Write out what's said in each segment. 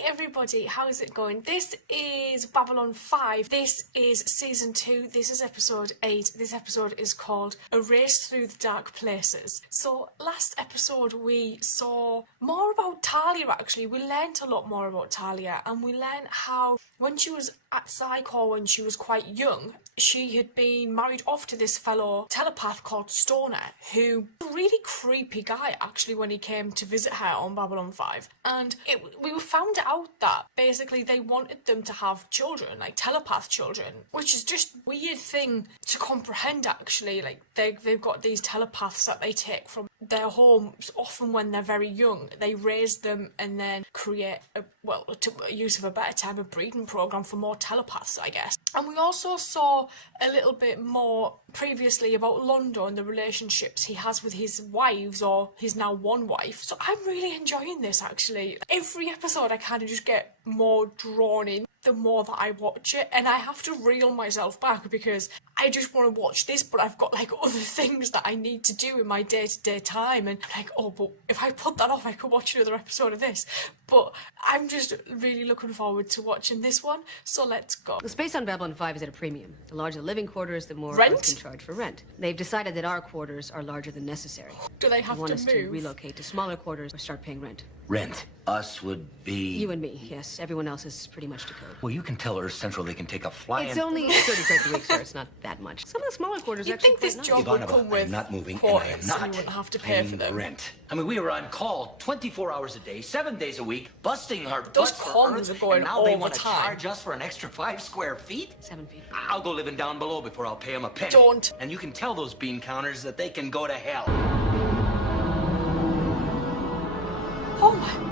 Hey everybody, how's it going? This is Babylon 5. This is season 2. This is episode 8. This episode is called A Race Through the Dark Places. So last episode we saw more about Talia actually. We learnt a lot more about Talia, and we learnt how when she was at Psychor when she was quite young, she had been married off to this fellow telepath called Stoner, who was a really creepy guy actually when he came to visit her on Babylon 5. And we found out that basically they wanted them to have children, like telepath children, which is just a weird thing to comprehend actually. Like they've got these telepaths that they take from their homes, often when they're very young. They raise them and then create to use of a better term, a breeding program for more telepaths, I guess. And we also saw a little bit more previously about Londo and the relationships he has with his wives, or his now one wife. So I'm really enjoying this actually. Every episode I kind of just get more drawn in the more that I watch it, and I have to reel myself back because I just want to watch this, but I've got like other things that I need to do in my day-to-day time, and I'm like, oh, but if I put that off I could watch another episode of this. But I'm just really looking forward to watching this one, so let's go. The space on Babylon 5 is at a premium. The larger the living quarters, the more Rent? Earth can charge for rent. They've decided that our quarters are larger than necessary. Do they have want to us move? to relocate to smaller quarters or start paying rent. Rent. Us would be... You and me, yes. Everyone else is pretty much to code. Well, you can tell Earth Central they can take a fly. It's only 30 cents a week, sir. It's not that much. Some of the smaller quarters You'd actually think this quite job nice. would come with I'm not moving, quarters, and I am and not you wouldn't have to pay paying for the them. rent. I mean, we were on call 24 hours a day, 7 days a week, busting our Those butts for comms Earth, are going and now all they the want to time. charge us for an extra 5 square feet? 7 feet. I'll go living down below before I'll pay them a penny. Don't. And you can tell those bean counters that they can go to hell. Oh my...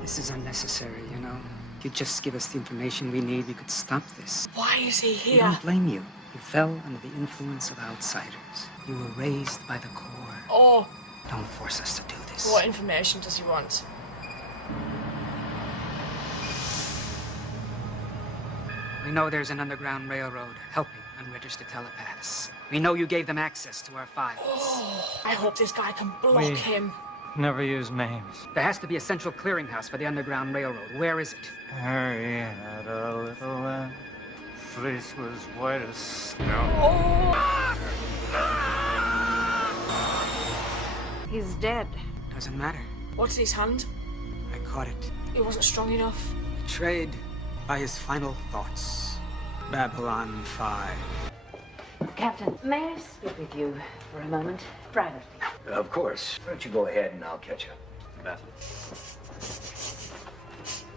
This is unnecessary, you know. If you just give us the information we need, we could stop this. Why is he We here? don't blame you. You fell under the influence of outsiders. You were raised by the core. Oh, Don't force us to do this. what information does he want? We know there's an underground railroad helping unregistered telepaths. We know you gave them access to our files. I hope this guy can block him. Never use names. There has to be a central clearinghouse for the underground railroad. Where is it? Harry had a little lamb. Fleece was white as snow. Oh, He's dead. Doesn't matter. what's in his hand? I caught it. He wasn't strong enough. Betrayed by his final thoughts. Babylon 5. Captain, may I speak with you for a moment? Privately. Of course. Why don't you go ahead and I'll catch up.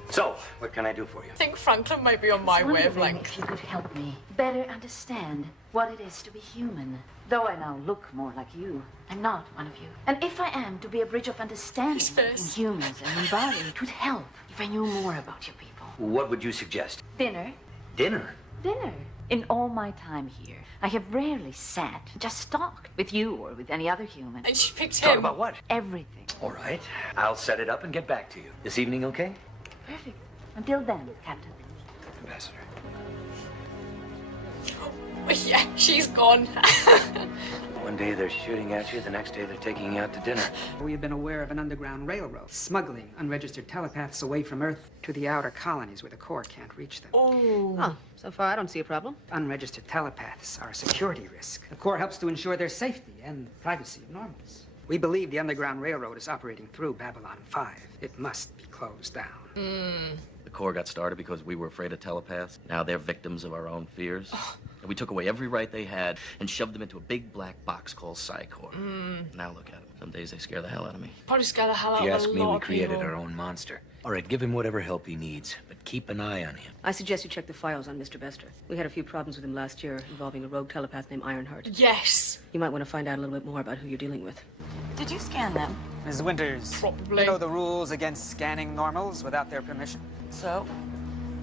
So, what can I do for you? I think Franklin might be on my I was wondering wavelength. if you could help me better understand what it is to be human. Though I now look more like you, I'm not one of you. And if I am to be a bridge of understanding His between face. humans and your body, it would help if I knew more about your people. What would you suggest? Dinner. Dinner? Dinner. In all my time here, I have rarely sat, just talked with you or with any other human. And she picked Talk him. about what? Everything. All right. I'll set it up and get back to you. This evening, okay? Perfect. Until then, Captain. Ambassador. Yeah, she's gone. One day they're shooting at you, the next day they're taking you out to dinner. We have been aware of an underground railroad smuggling unregistered telepaths away from Earth to the outer colonies where the core can't reach them. Oh, Oh, so far I don't see a problem. Unregistered telepaths are a security risk. The core helps to ensure their safety and the privacy of normals. We believe the underground railroad is operating through Babylon 5. It must be closed down. The Corps got started because we were afraid of telepaths. Now they're victims of our own fears. And we took away every right they had and shoved them into a big black box called Psychor. Now look at them. Some days they scare the hell out of me. probably scared the hell out If you of ask a me, lot we of created people. our own monster. All right, give him whatever help he needs, but keep an eye on him. I suggest you check the files on Mr. Bester. We had a few problems with him last year involving a rogue telepath named Ironheart. Yes, You might want to find out a little bit more about who you're dealing with. Did you scan them? Ms. Winters, Probably. you know the rules against scanning normals without their permission? So,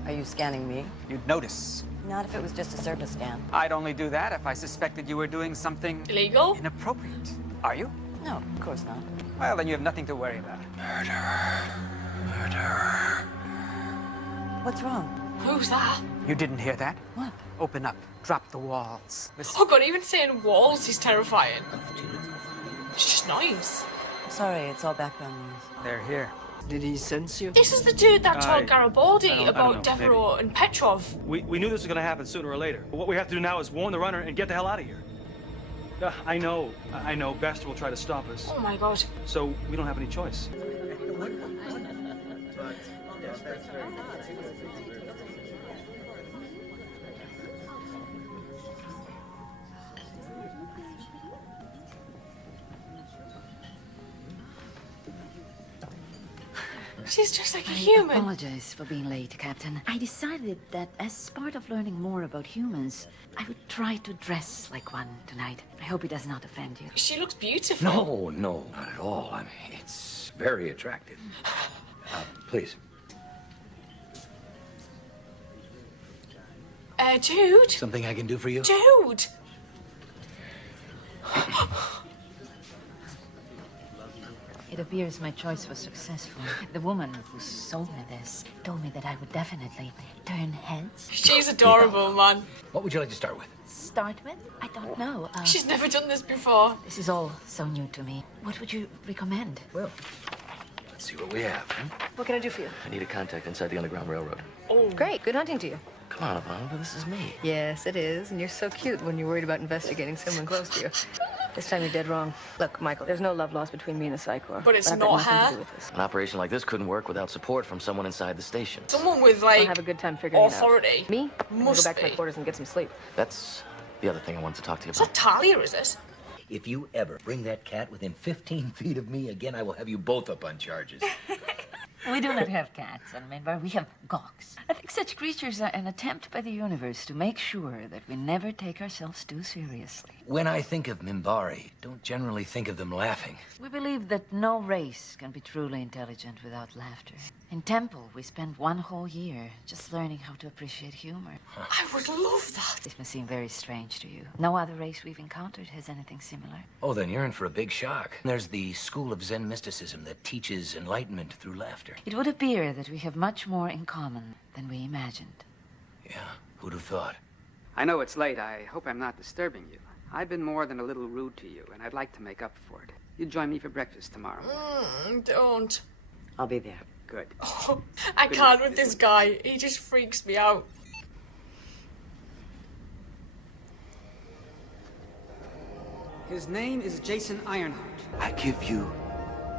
are you scanning me? You'd notice. Not if it was just a surface scan. I'd only do that if I suspected you were doing something illegal. inappropriate. Are you? No, of course not. Well, then you have nothing to worry about. What's wrong? Who's that? You didn't hear that? What? Open up. Drop the walls. Listen. Oh god, even saying walls is terrifying. It's just nice. Sorry, it's all background noise. They're here. Did he sense you? This is the dude that told Garibaldi I don't about know, Devereaux and Petrov. We knew this was going to happen sooner or later. But what we have to do now is warn the runner and get the hell out of here. I know. Bester will try to stop us. Oh my god. So we don't have any choice. She's just like a I human. apologize for being late, Captain. I decided that as part of learning more about humans, I would try to dress like one tonight. I hope it does not offend you. She looks beautiful. No, not at all. I mean, it's very attractive. Please. Dude. Something I can do for you? Dude. It appears my choice was successful. The woman who sold me this told me that I would definitely turn heads. She's adorable, man. What would you like to start with? Start with? I don't know. She's never done this before. This is all so new to me. What would you recommend? Well, let's see what we have. What can I do for you? I need a contact inside the Underground Railroad. Oh. Great. Good hunting to you. Come on, Ivanova, this is me. Yes, it is. And you're so cute when you're worried about investigating someone close to you. This time you're dead wrong. Look, Michael, there's no love lost between me and the Psychor. But it's I've got not nothing to her. do with this. An operation like this couldn't work without support from someone inside the station. Someone with, I'll like, have a good time figuring authority. it out. Me? I'm gonna go Must back to my be. quarters and get some sleep. That's the other thing I wanted to talk to you Is about. that Talia, is it? If you ever bring that cat within 15 feet of me again, I will have you both up on charges. We do not have cats on Minbar. We have gawks. I think such creatures are an attempt by the universe to make sure that we never take ourselves too seriously. When I think of Minbari, don't generally think of them laughing. We believe that no race can be truly intelligent without laughter. In Temple, we spent one whole year just learning how to appreciate humor. I would love that. This must seem very strange to you. No other race we've encountered has anything similar. Oh, then you're in for a big shock. There's the school of Zen mysticism that teaches enlightenment through laughter. It would appear that we have much more in common than we imagined. Yeah, who'd have thought? I know it's late. I hope I'm not disturbing you. I've been more than a little rude to you, and I'd like to make up for it. You join me for breakfast tomorrow. Don't. I'll be there. Good. Oh, I can't with this guy. He just freaks me out. His name is Jason Ironheart. I give you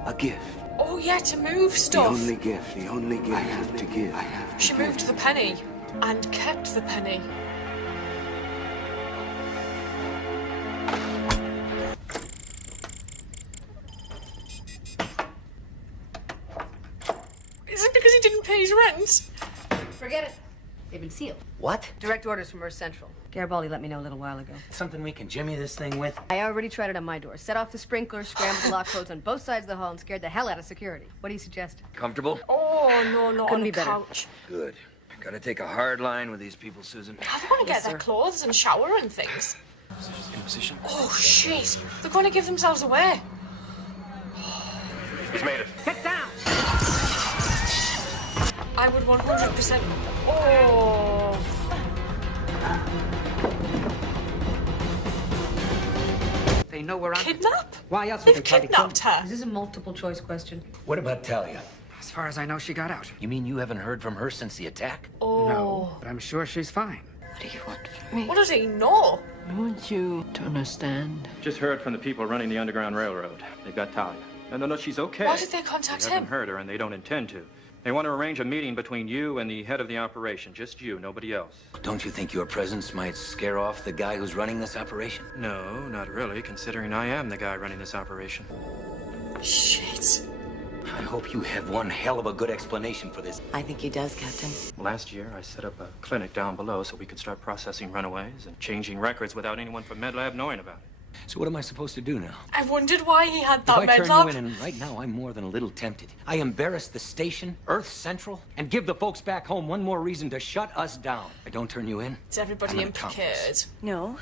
a gift. Oh yeah, to move stuff. The only gift I have to give. She moved the penny and kept the penny. Is it because he didn't pay his rent? Forget it. They've been sealed. What? Direct orders from Earth Central. Garibaldi let me know a little while ago. Something we can jimmy this thing with? I already tried it on my door. Set off the sprinklers, scrambled the lock codes on both sides of the hall, and scared the hell out of security. What do you suggest? Comfortable? Oh no, not Couldn't on be the better. couch. Good. Gotta take a hard line with these people, Susan. How are they going to get their clothes and shower and things? In position. Oh shit! They're going to give themselves away. He's made it. Get down! I would 100%. Oh. They know we're on. Kidnap? Why else would They've they try to kill kidnapped me? her. Is this a multiple choice question? What about Talia? As far as I know, she got out. You mean you haven't heard from her since the attack? Oh. No, but I'm sure she's fine. What do you want from me? What does he know? I want you to understand. Just heard from the people running the Underground Railroad. They've got Talia. No, she's okay. Why did they contact They him? haven't hurt her, and they don't intend to. They want to arrange a meeting between you and the head of the operation. Just you, nobody else. Don't you think your presence might scare off the guy who's running this operation? No, not really, considering I am the guy running this operation. Shit. I hope you have one hell of a good explanation for this. I think he does, Captain. Last year, I set up a clinic down below so we could start processing runaways and changing records without anyone from MedLab knowing about it. So what am I supposed to do now? I wondered why he had that If I med turn lab. you in, and right now I'm more than a little tempted. I embarrass the station, Earth Central, and give the folks back home one more reason to shut us down. I don't turn you in. Is everybody I'm an implicated? No,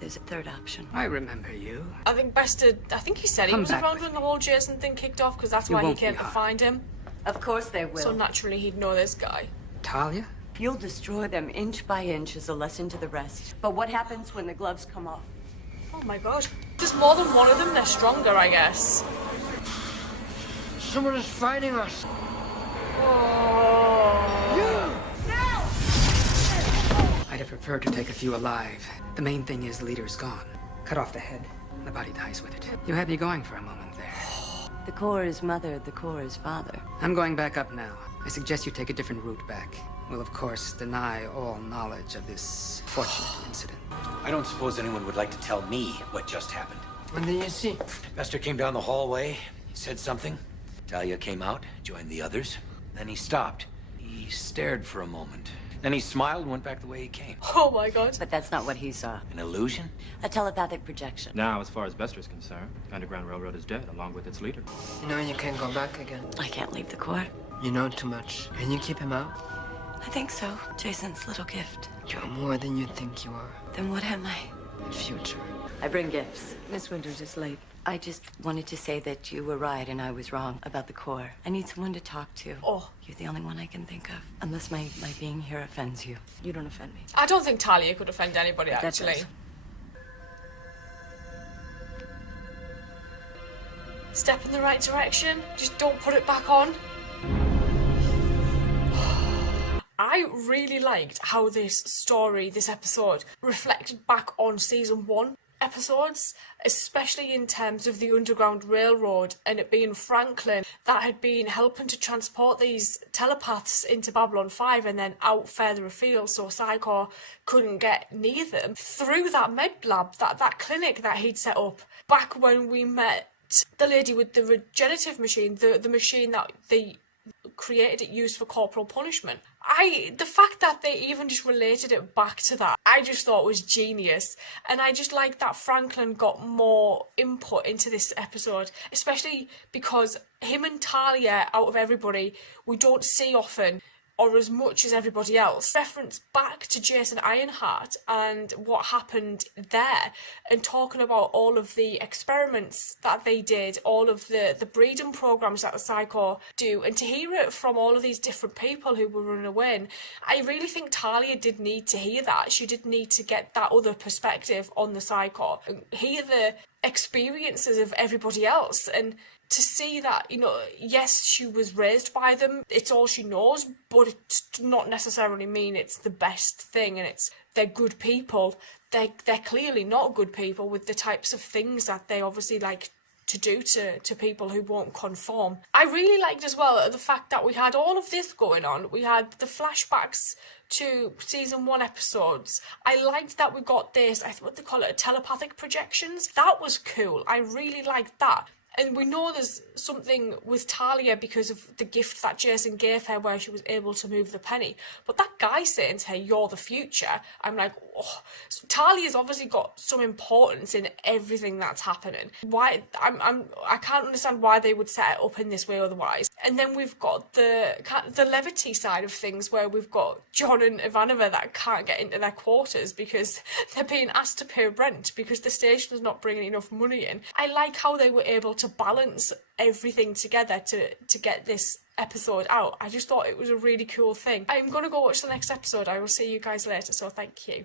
there's a third option. I remember you. I think Bester, I think he said he Come was back around with when the whole Jason thing kicked off because that's You why he won't came be to harmed. find him. Of course they will. So naturally he'd know this guy. Talia? You'll destroy them inch by inch as a lesson to the rest. But what happens when the gloves come off? Oh my god. There's more than one of them, they're stronger, I guess. Someone is fighting us. prefer to take a few alive. The main thing is the leader's gone. Cut off the head, and the body dies with it. You had me going for a moment there. The core is mother, the core is father. I'm going back up now. I suggest you take a different route back. We'll, of course, deny all knowledge of this fortunate incident. I don't suppose anyone would like to tell me what just happened. What did you see? Bester came down the hallway, said something. Talia came out, joined the others. Then he stopped. He stared for a moment. Then he smiled and went back the way he came. Oh my god. But that's not what he saw. An illusion? A telepathic projection. Now, as far as Bester is concerned, Underground Railroad is dead, along with its leader. You know you can't go back again. I can't leave the core. You know too much. Can you keep him out? I think so. Jason's little gift. You're more than you think you are. Then what am I? Future. I bring gifts. Miss Winters is late. I just wanted to say that you were right and I was wrong about the core. I need someone to talk to. Oh. You're the only one I can think of. Unless my being here offends you. You don't offend me. I don't think Talia could offend anybody, That actually. does. Step in the right direction. Just don't put it back on. I really liked how this story, this episode, reflected back on season 1 episodes, especially in terms of the Underground Railroad and it being Franklin that had been helping to transport these telepaths into Babylon 5 and then out further afield so Psycho couldn't get near them. Through that med lab, that clinic that he'd set up back when we met the lady with the regenerative machine, the machine that they created it used for corporal punishment. The fact that they even just related it back to that, I just thought was genius. And I just like that Franklin got more input into this episode, especially because him and Talia, out of everybody, we don't see often or as much as everybody else. Reference back to Jason Ironheart and what happened there, and talking about all of the experiments that they did, all of the breeding programs that the Psycho do, and to hear it from all of these different people who were running away. And I really think Talia did need to hear that. She did need to get that other perspective on the Psycho and hear the experiences of everybody else, and to see that, you know, yes, she was raised by them, it's all she knows, but it does not necessarily mean it's the best thing, and they're good people. They're clearly not good people with the types of things that they obviously like to do to people who won't conform. I really liked as well the fact that we had all of this going on. We had the flashbacks to season 1 episodes. I liked that we got this, what they call it, telepathic projections. That was cool. I really liked that. And we know there's something with Talia because of the gift that Jason gave her where she was able to move the penny. But that guy saying to her, "You're the future," I'm like, oh. So Talia's obviously got some importance in everything that's happening. Why? I can't understand why they would set it up in this way otherwise. And then we've got the levity side of things where we've got John and Ivanova that can't get into their quarters because they're being asked to pay rent because the station is not bringing enough money in. I like how they were able to balance everything together to get this episode out. I just thought it was a really cool thing. I'm going to go watch the next episode. I will see you guys later, so thank you.